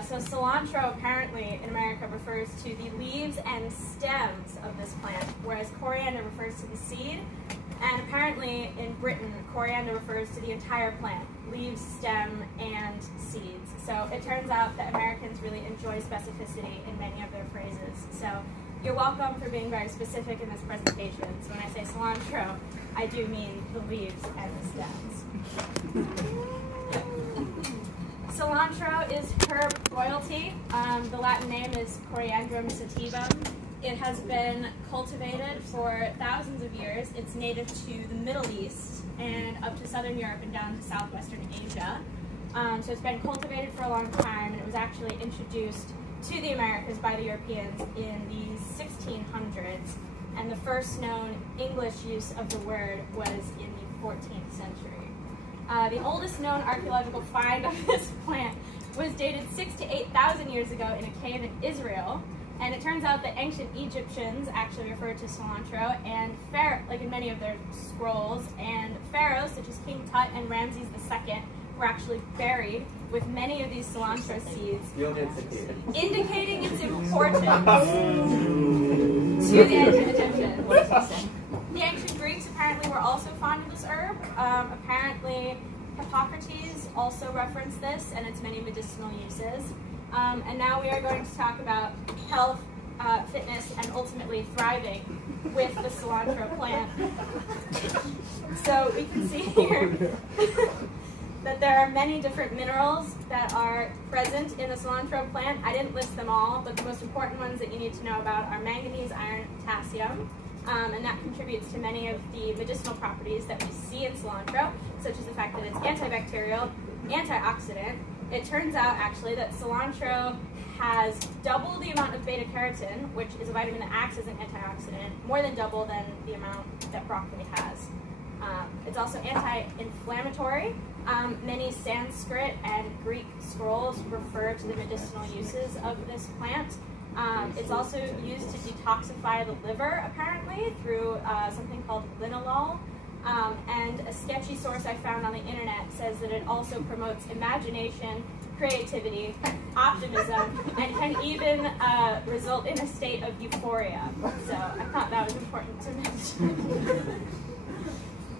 So cilantro apparently in America refers to the leaves and stems of this plant, whereas coriander refers to the seed. And apparently in Britain, coriander refers to the entire plant, leaves, stem, and seeds. So it turns out that Americans really enjoy specificity in many of their phrases. So you're welcome for being very specific in this presentation. So when I say cilantro, I do mean the leaves and the stems. Cilantro is herb royalty. The Latin name is Coriandrum sativum. It has been cultivated for thousands of years. It's native to the Middle East and up to Southern Europe and down to Southwestern Asia. So it's been cultivated for a long time, and it was actually introduced to the Americas by the Europeans in the 1600s. And the first known English use of the word was in the 14th century. The oldest known archaeological find of this plant was dated 6,000 to 8,000 years ago in a cave in Israel. And it turns out that ancient Egyptians actually referred to cilantro, and like in many of their scrolls, and pharaohs such as King Tut and Ramses II were actually buried with many of these cilantro seeds, indicating its importance to the ancient Egyptians. The ancient Greeks apparently were also fond of this herb. Apparently Hippocrates also referenced this and its many medicinal uses. And now we are going to talk about health, fitness, and ultimately thriving with the cilantro plant. So we can see here that there are many different minerals that are present in the cilantro plant. I didn't list them all, but the most important ones that you need to know about are manganese, iron, potassium. And that contributes to many of the medicinal properties that we see in cilantro, such as the fact that it's antibacterial, antioxidant. It turns out actually that cilantro has double the amount of beta-carotene, which is a vitamin that acts as an antioxidant, more than double than the amount that broccoli has. It's also anti-inflammatory. Many Sanskrit and Greek scrolls refer to the medicinal uses of this plant. It's also used to detoxify the liver, apparently, through something called linalool. And a sketchy source I found on the internet says that it also promotes imagination, creativity, optimism, and can even result in a state of euphoria. So I thought that was important to mention.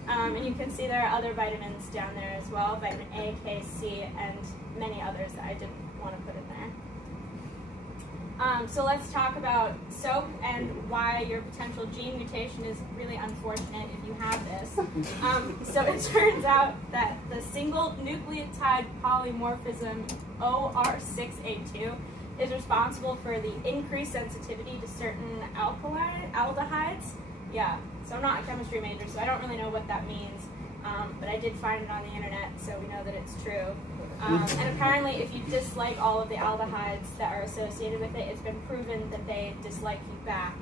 And you can see there are other vitamins down there as well, vitamin A, K, C, and many others that I didn't want to put in there. So let's talk about soap and why your potential gene mutation is really unfortunate if you have this. So it turns out that the single nucleotide polymorphism OR6A2 is responsible for the increased sensitivity to certain aldehydes. Yeah, so I'm not a chemistry major, so I don't really know what that means, but I did find it on the internet, so we know that it's true. And apparently if you dislike all of the aldehydes that are associated with it, it's been proven that they dislike you back.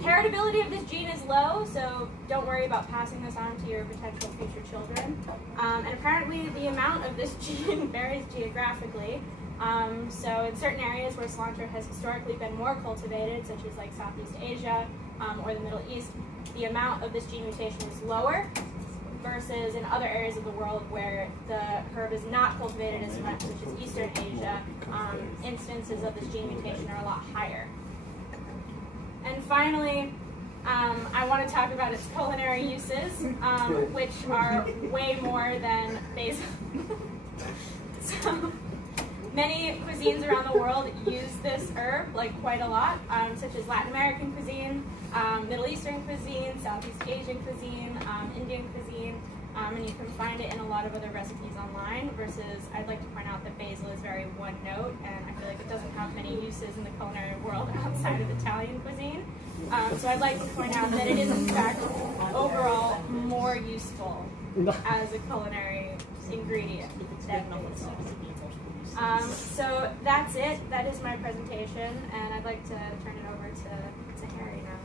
Heritability of this gene is low, so don't worry about passing this on to your potential future children. And apparently the amount of this gene varies geographically. So in certain areas where cilantro has historically been more cultivated, such as like Southeast Asia or the Middle East, the amount of this gene mutation is lower, versus in other areas of the world where the herb is not cultivated as much, such as Eastern Asia, instances of this gene mutation are a lot higher. And finally, I want to talk about its culinary uses, which are way more than basil. So, many cuisines around the world use this herb like quite a lot, such as Latin American cuisine, Middle Eastern cuisine, Southeast Asian cuisine, Indian cuisine, and you can find it in a lot of other recipes online, versus I'd like to point out that basil is very one note, and I feel like it doesn't have many uses in the culinary world outside of Italian cuisine. So I'd like to point out that it is in fact overall more useful as a culinary ingredient than basil. So that's it. That is my presentation, and I'd like to turn it over to Harry now.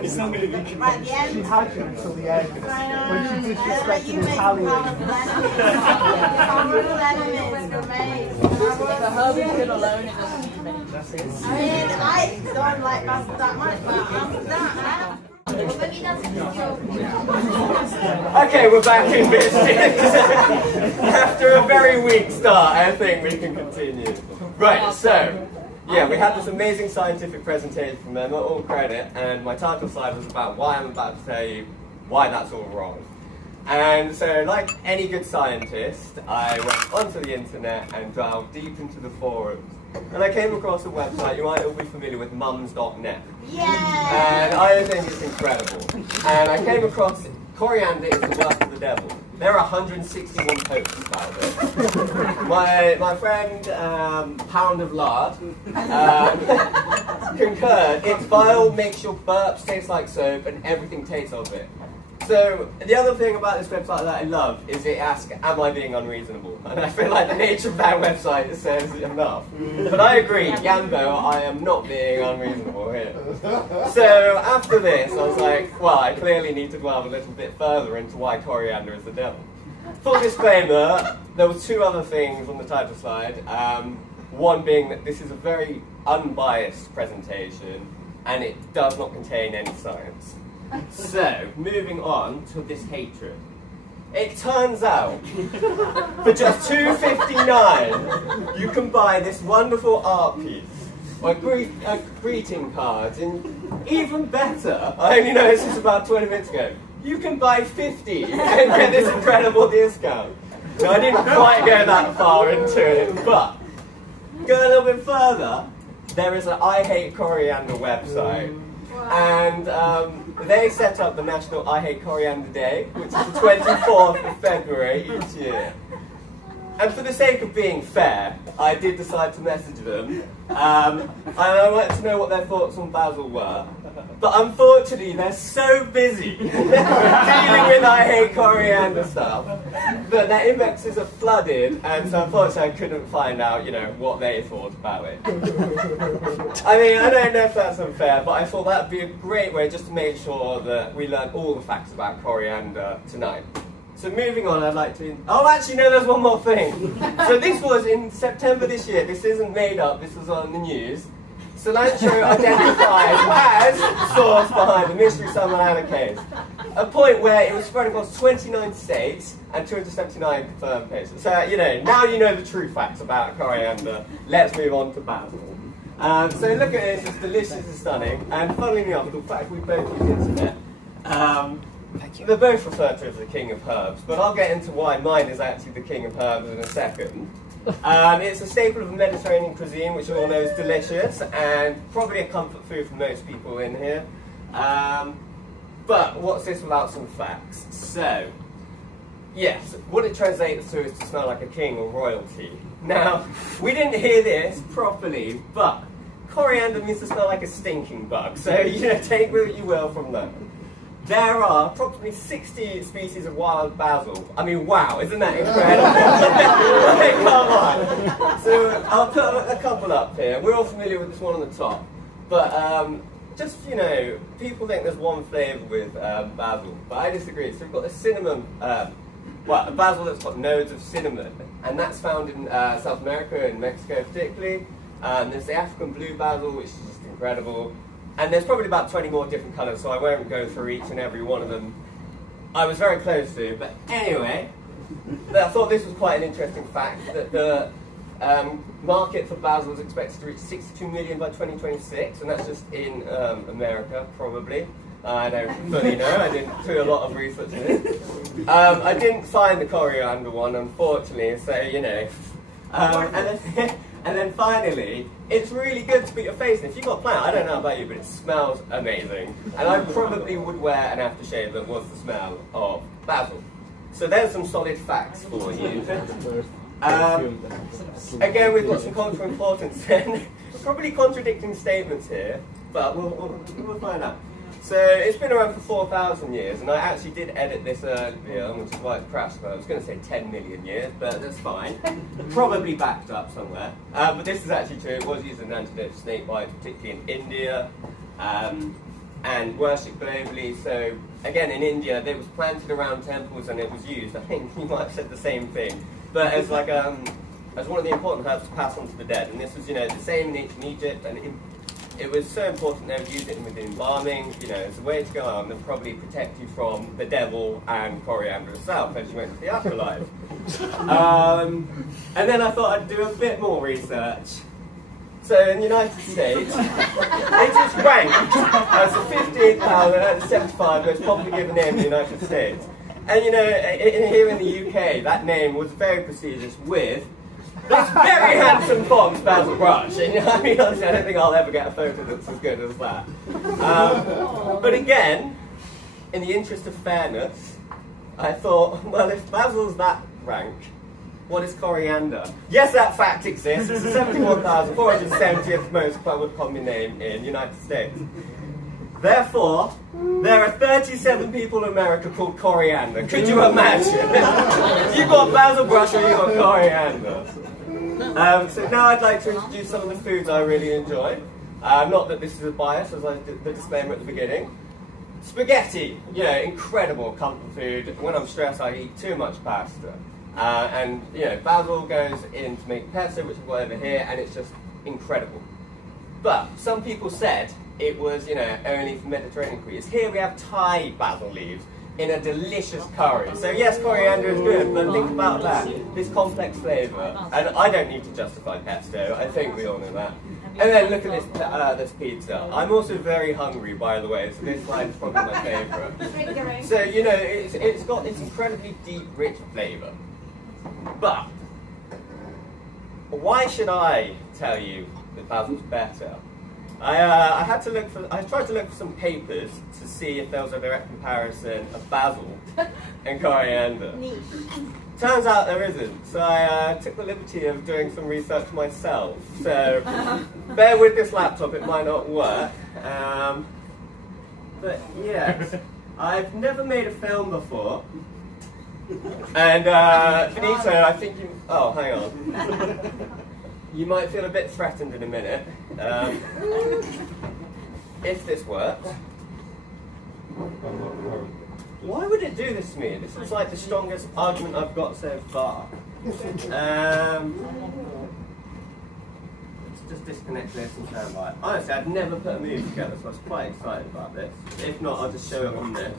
It's not going to be right, the end. She had you until the end. When she disrespected Italian. The herb and pill alone, it doesn't need many pieces. I mean, I don't like basil that much, but after that, Okay, we're back in business. After a very weak start, I think we can continue. Right, so, yeah, we had this amazing scientific presentation from them, all credit, and my title slide was about why I'm about to tell you why that's all wrong. And so, like any good scientist, I went onto the internet and delved deep into the forums. And I came across a website, you might all be familiar with, mums.net. yeah. And I think it's incredible. And I came across coriander is the work of the devil. There are 161 posts about it. My friend, Pound of Lard, concurred. It's vile, makes your burps taste like soap, and everything tastes of it. So, the other thing about this website that I love is it asks, am I being unreasonable? And I feel like the nature of that website says enough. But I agree, Yambo, I am not being unreasonable here. So, after this, I was like, well, I clearly need to delve a little bit further into why coriander is the devil. Full disclaimer, there were two other things on the title slide. One being that this is a very unbiased presentation, and it does not contain any science. So, moving on to this hatred. It turns out, for just $2.59, you can buy this wonderful art piece, or greeting cards, and even better, I only noticed this about 20 minutes ago, you can buy 50 and get this incredible discount. Now, I didn't quite go that far into it, but go a little bit further, there is an I Hate Coriander website. And they set up the National I Hate Coriander Day, which is the 24th of February each year. And for the sake of being fair, I did decide to message them. And I wanted to know what their thoughts on basil were. But unfortunately, they're so busy dealing with I Hate Coriander stuff that their indexes are flooded, and so unfortunately I couldn't find out, you know, what they thought about it. I mean, I don't know if that's unfair, but I thought that would be a great way just to make sure that we learn all the facts about coriander tonight. So moving on, I'd like to... Oh, actually, no, there's one more thing. So this was in September this year. This isn't made up. This was on the news. Cilantro identified as the source behind the mystery Salmonella case. A point where it was spread across 29 states and 279 confirmed cases. So, you know, now you know the true facts about coriander. Let's move on to basil. So look at this. It's delicious and stunning. And funnily enough, the fact we both use the internet, they're both referred to as the king of herbs, but I'll get into why mine is actually the king of herbs in a second. It's a staple of Mediterranean cuisine, which you all know is delicious, and probably a comfort food for most people in here. But what's this without some facts? So, yes, what it translates to is to smell like a king or royalty. Now, we didn't hear this properly, but coriander means to smell like a stinking bug, so, you know, take what you will from that. There are approximately 60 species of wild basil. I mean, wow, isn't that incredible? Come on. So I'll put a couple up here. We're all familiar with this one on the top. But just, you know, people think there's one flavour with basil, but I disagree. So we've got the cinnamon, well, a basil that's got nodes of cinnamon, and that's found in South America and Mexico particularly. There's the African blue basil, which is just incredible. And there's probably about 20 more different colours, so I won't go through each and every one of them. I was very close to, but anyway, I thought this was quite an interesting fact, that the market for basil is expected to reach 62 million by 2026, and that's just in America, probably. I don't fully know, I didn't do a lot of research on it. I didn't find the coriander one, unfortunately, so, you know. And then finally, it's really good to put your face in. If you've got a plant, I don't know about you, but it smells amazing. And I probably would wear an aftershave that was the smell of basil. So there's some solid facts for you. Again, we've got some cultural importance then. Probably contradicting statements here, but we'll find out. So it's been around for 4,000 years, and I actually did edit this earlier, which is why it crashed. I was going to say 10 million years, but that's fine. Probably backed up somewhere. But this is actually true. It was used as an antidote for snake bites, particularly in India, and worshipped globally. So again, in India, it was planted around temples, and it was used. I think you might have said the same thing, but as like a as one of the important herbs to pass on to the dead. And this was, the same in ancient Egypt, and it was so important they would use it within embalming, as a way to go on and probably protect you from the devil and coriander itself as you went to the afterlife. And then I thought I'd do a bit more research. So in the United States, it is ranked as the 15th out of 75 most popularly given name in the United States. And here in the UK, that name was very prestigious with this very handsome fox, Basil Brush. And honestly, I don't think I'll ever get a photo that's as good as that. But again, in the interest of fairness, I thought, well, if Basil's that rank, what is coriander? Yes, that fact exists. It's the 71,470th most common name in the United States. Therefore, there are 37 people in America called Coriander. Could you imagine? You got Basil Brush or you got Coriander. So now I'd like to introduce some of the foods I really enjoy. Not that this is a bias, as I did the disclaimer at the beginning. Spaghetti, incredible comfort food. When I'm stressed, I eat too much pasta. And basil goes in to make pesto, which I've got over here, and it's just incredible. But some people said it was, only for Mediterranean cuisine. Here we have Thai basil leaves in a delicious curry. So yes, coriander is good, but think about that. This complex flavour. And I don't need to justify pesto. I think we all know that. And then look at this pizza. I'm also very hungry, by the way, so this slide is probably my favourite. So, it's got this incredibly deep, rich flavour. But why should I tell you that basil's better? I tried to look for some papers to see if there was a direct comparison of basil and coriander. Turns out there isn't, so I took the liberty of doing some research myself. So bear with this laptop, it might not work. But yes, I've never made a film before. And Benito, I think you... Oh, hang on. You might feel a bit threatened in a minute. If this works. Why would it do this to me? This is like the strongest argument I've got so far. Let's just disconnect this and stand by. Honestly, I've never put a movie together, so I was quite excited about this. If not, I'll just show it on this.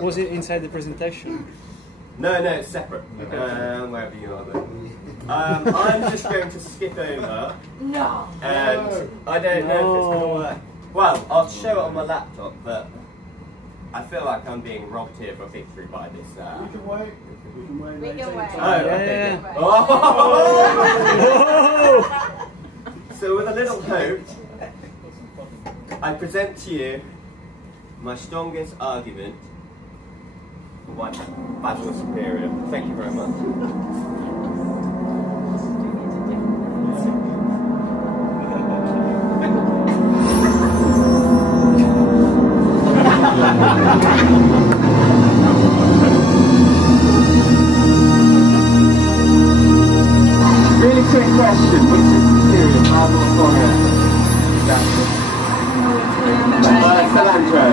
Was it inside the presentation? No, it's separate. Wherever you are then. I'm just going to skip over. No. And I don't know if it's going to work. Well, I'll show it on my laptop, but I feel like I'm being robbed here for victory by this. We can wait. We can wait. Oh, okay. Yeah. Oh! So with a little hope, I present to you my strongest argument for why basil is superior. Thank you very much. Really quick question, which is superior, basil or coriander? Cilantro.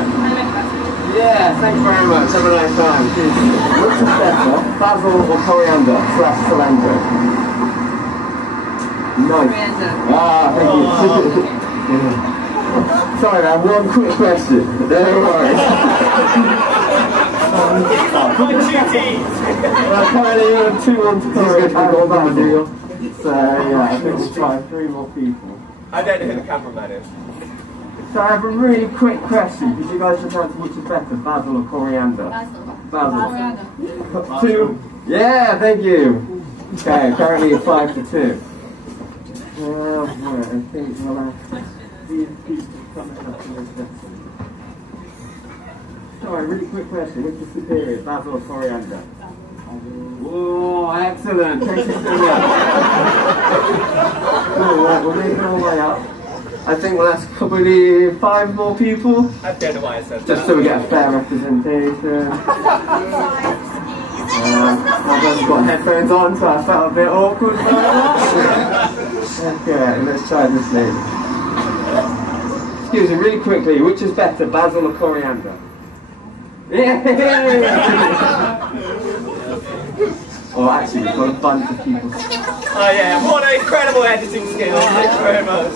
Yeah, thank you very much. Have a nice time. Cheers. Which is better, basil or coriander / cilantro? Nice. Ah, thank you. Sorry, man, one quick question. Don't worry. Well, apparently you have 2-1 to coriander. So, yeah, I think we'll try 3 more people. I don't know who the cameraman is. So I have a really quick question, because you guys just answer which is better, basil or coriander? Basil. 2. Yeah, thank you. Okay, currently 5 to 2. Right, I think we'll have these people coming up with this. Sorry, really quick question, which is superior, basil or coriander? Oh, excellent. Thank you so much. Alright, we're making our way up. I think we'll ask probably 5 more people. I don't know why I said just so we get a fair representation. I've just got headphones on, so I felt a bit awkward. Okay, let's try this lady. Excuse me, really quickly, which is better, basil or coriander? Yeah! Oh, actually, we've got a bunch of people. Oh yeah, what an incredible editing skills. Thank you very much.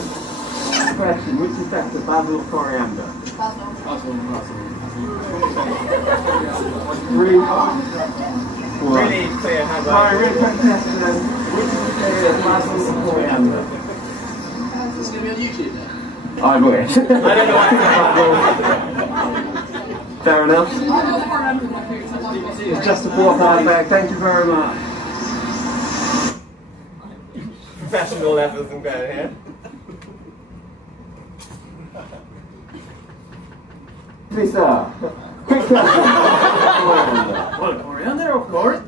Question, which is better, basil or coriander? Basil. Really clear handwriting. Alright, really quick question then. Which is better, basil or coriander? It's going to be on YouTube then? I wish. I don't know what Fair enough. It's just a 4-pound bag, thank you very much. professional levels and going here. Please, sir. Quick question. Well, coriander, of course.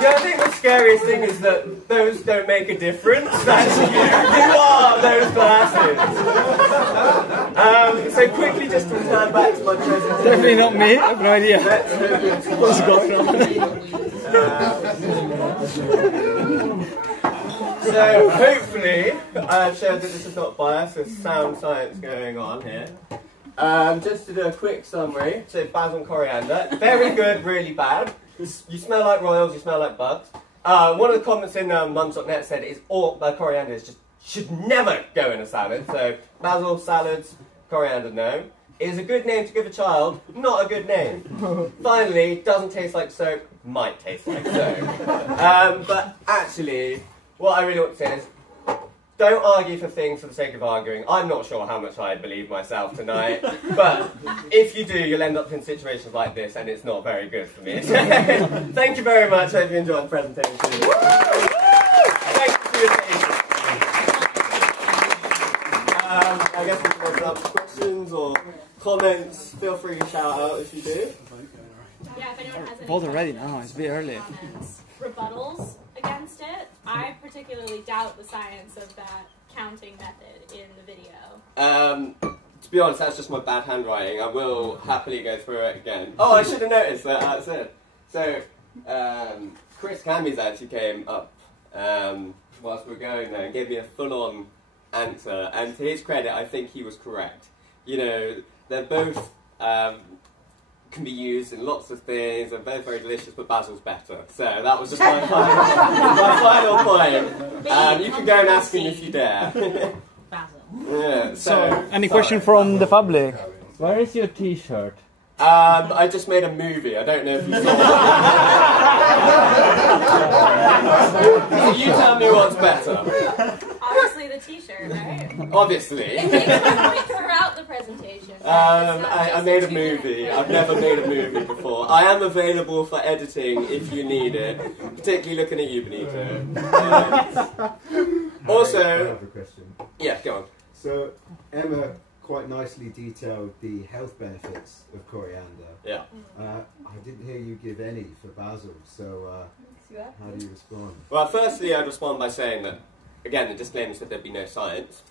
Yeah, I think the scariest thing is that those don't make a difference. That's you are those glasses. So quickly, just to return back to my presentation. Definitely not me. I have no idea what's going on. So hopefully, I've showed that this is not biased. There's sound science going on here. Just to do a quick summary. So basil and coriander, very good, really bad. You smell like royals, you smell like bugs. One of the comments in mums.net said is all coriander is just should never go in a salad. So basil, salads, coriander, no. It is a good name to give a child, not a good name. Finally, doesn't taste like soap, might taste like soap. But actually, what I really want to say is, don't argue for things for the sake of arguing. I'm not sure how much I believe myself tonight, but if you do, you'll end up in situations like this, and it's not very good for me. Thank you very much. I hope you enjoyed the presentation. Thank you for your attention. I guess we can open up for questions or comments. Feel free to shout out if you do. Yeah, if anyone has any Both already now, it's a bit early. comments, rebuttals against it, I particularly doubt the science of that counting method in the video. To be honest, that's just my bad handwriting. I will happily go through it again. Oh, I should have noticed that. That's it. So, Chris Camby's actually came up whilst we were going there and gave me a full-on answer. And to his credit, I think he was correct. You know, they're both can be used in lots of things. They're both very delicious, but basil's better. So that was just my final point. You can go and ask him if you dare. Basil. Yeah. So, Any question from the public? Where is your T-shirt? I just made a movie. I don't know if you saw it. You tell me what's better. Obviously the t-shirt, right? Obviously. It makes a point throughout the presentation. I made a movie. I've never made a movie before. I am available for editing if you need it, particularly looking at you, Benito. Also, I have a question. Yeah, go on. So Emma quite nicely detailed the health benefits of coriander. Yeah. I didn't hear you give any for basil, so how do you respond? Well, firstly, I'd respond by saying that, again, the disclaimer said there'd be no science,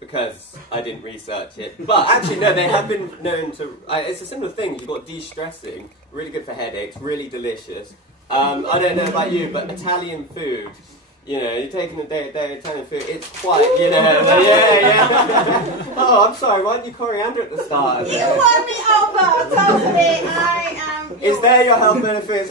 because I didn't research it. But actually, no, they have been known to... it's a similar thing. You've got de-stressing, really good for headaches, really delicious. I don't know about you, but Italian food... You know, you're taking a day Italian food, it's quite, you know, yeah. Oh, I'm sorry, why didn't you coriander at the start? You won me over, totally. I am... Is there your health benefits?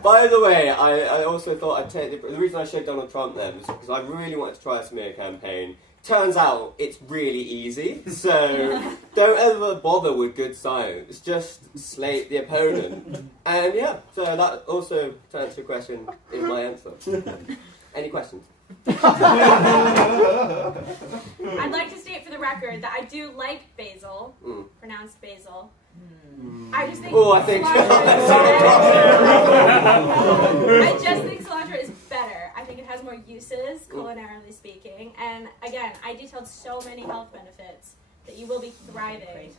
By the way, I also thought I'd take... The reason I showed Donald Trump then was because I really wanted to try a smear campaign. Turns out it's really easy, so don't ever bother with good science, just slate the opponent. And yeah, so that also, to answer your question, is my answer. Any questions? I'd like to state for the record that I do like basil, pronounced basil. I just think I think I just think cilantro is better. I think it has more uses, culinarily speaking. And again, I detailed so many health benefits that you will be thriving,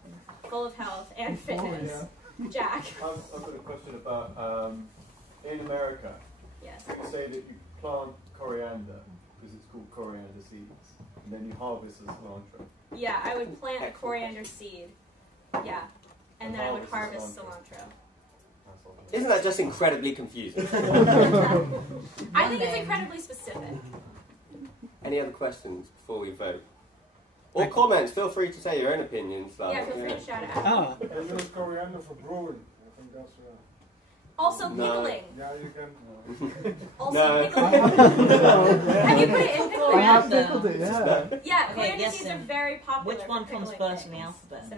full of health and fitness. Jack. I've got a question about, in America, Yes. you say that you plant coriander, because it's called coriander seeds, and then you harvest the cilantro. Yeah, I would plant a coriander seed. Yeah. And then I would harvest cilantro. Isn't that just incredibly confusing? I think it's incredibly specific. Any other questions before we vote? Or comments? Feel free to say your own opinions. Like, Yeah, feel free to shout it out. Ah. I use coriander for brewing. I think that's Also No. pickling. yeah, you can. Also No. pickling. Have you put it in pickling? I have pickled it, yeah. Yeah, Okay, coriander yes seeds then. are very popular. Which one for comes pickling first in the things. alphabet? So.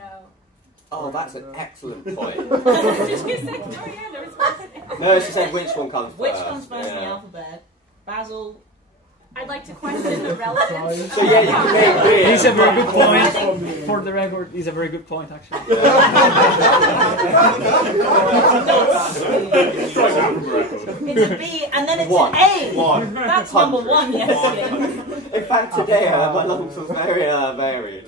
Oh, that's an excellent point. Did you say coriander was first in the alphabet? No, she said which one comes first. Which comes first in the Yeah. alphabet? Basil. I'd like to question the relevance. So yeah, you can make beer. He's a very good point. For the record, he's a very good point, actually. It's a B and then it's One. an A. One. That's number one, yes. In fact, today my lunch was very varied.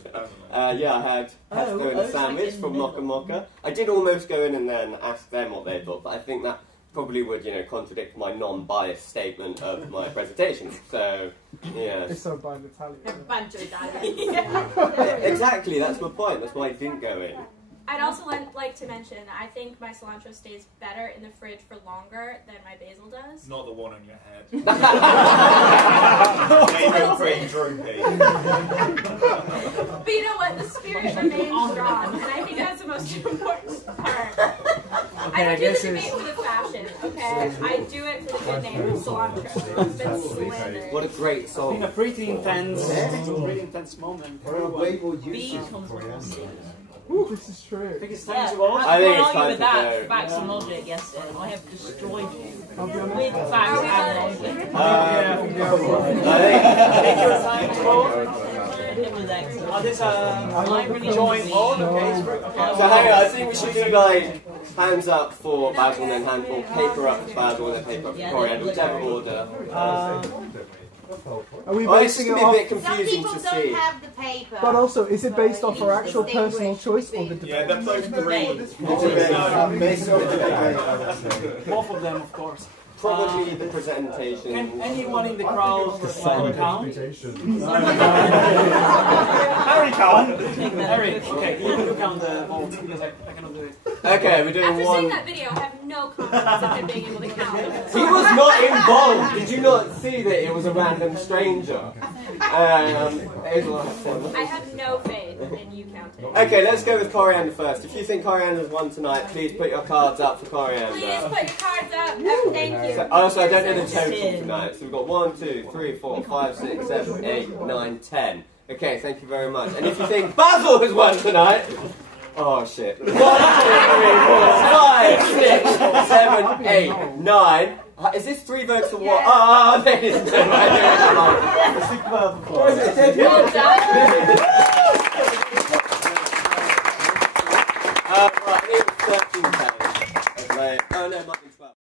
Yeah, I had pesto and a sandwich from Mocha Mocha. I did almost go in and then ask them what they thought, but I think that probably would, contradict my non-biased statement of my presentation. So, yeah. It's so by Italian. A bunch of diamonds. Exactly, that's my point. That's why I didn't go in. I'd also like to mention, I think my cilantro stays better in the fridge for longer than my basil does. Not the one on your head. Maybe Maybe pretty droopy. But you know what? The spirit remains strong, and I think that's the most important part. I don't do the debate for the fashion, okay? I do it for the good name of cilantro. It's been slandered. What a great It's song. been a pretty intense moment. There are way more B uses comes for from C. coriander. This is true. I think it's time Yeah, to vote. I think it's argue time with to that. vote. Facts and logic, yes, sir. I have destroyed you. I'll be honest. With facts and logic. I think Take your time to vote. It was excellent. Oh, this I really joint see. vote, okay? Okay. So hang on, I think we should do like hands up for Basil and then handful, paper up for Basil and then paper up for Yeah, coriander, look whichever right. order. Are we Well, it's just basing it gonna be a bit off? Some confusing people to don't see. have the paper. But also, is it based off our It's actual personal choice or the Yeah, debate? they're both green. It's a bit, based on the debate, I would say. Both of them, of course. Probably the presentation. Can anyone in the crowd count? Harry count. Eric, okay, you count the votes because I cannot do it. Okay, we're doing After seeing one. that video, I have no confidence in him being able to count. He was not involved. Did you not see that it was a random stranger? Hazel, I have no faith in you counting. okay, let's go with coriander first. If you think coriander's won tonight, please put your cards up for coriander. Please put your cards up. Thank you. So, also, I don't know the total tonight. So we've got 1, 2, 3, 4, 5, 6, 7, 8, 9, 10. Okay, thank you very much. And if you think Basil has won tonight, oh shit. 1, 2, 3, 4, 5, 6, 7, 8, 9. Is this 3 votes for what? Ah, ladies and gentlemen, I do it. Superb applause. Well done. Right, it was 13 pounds. Oh no, it might be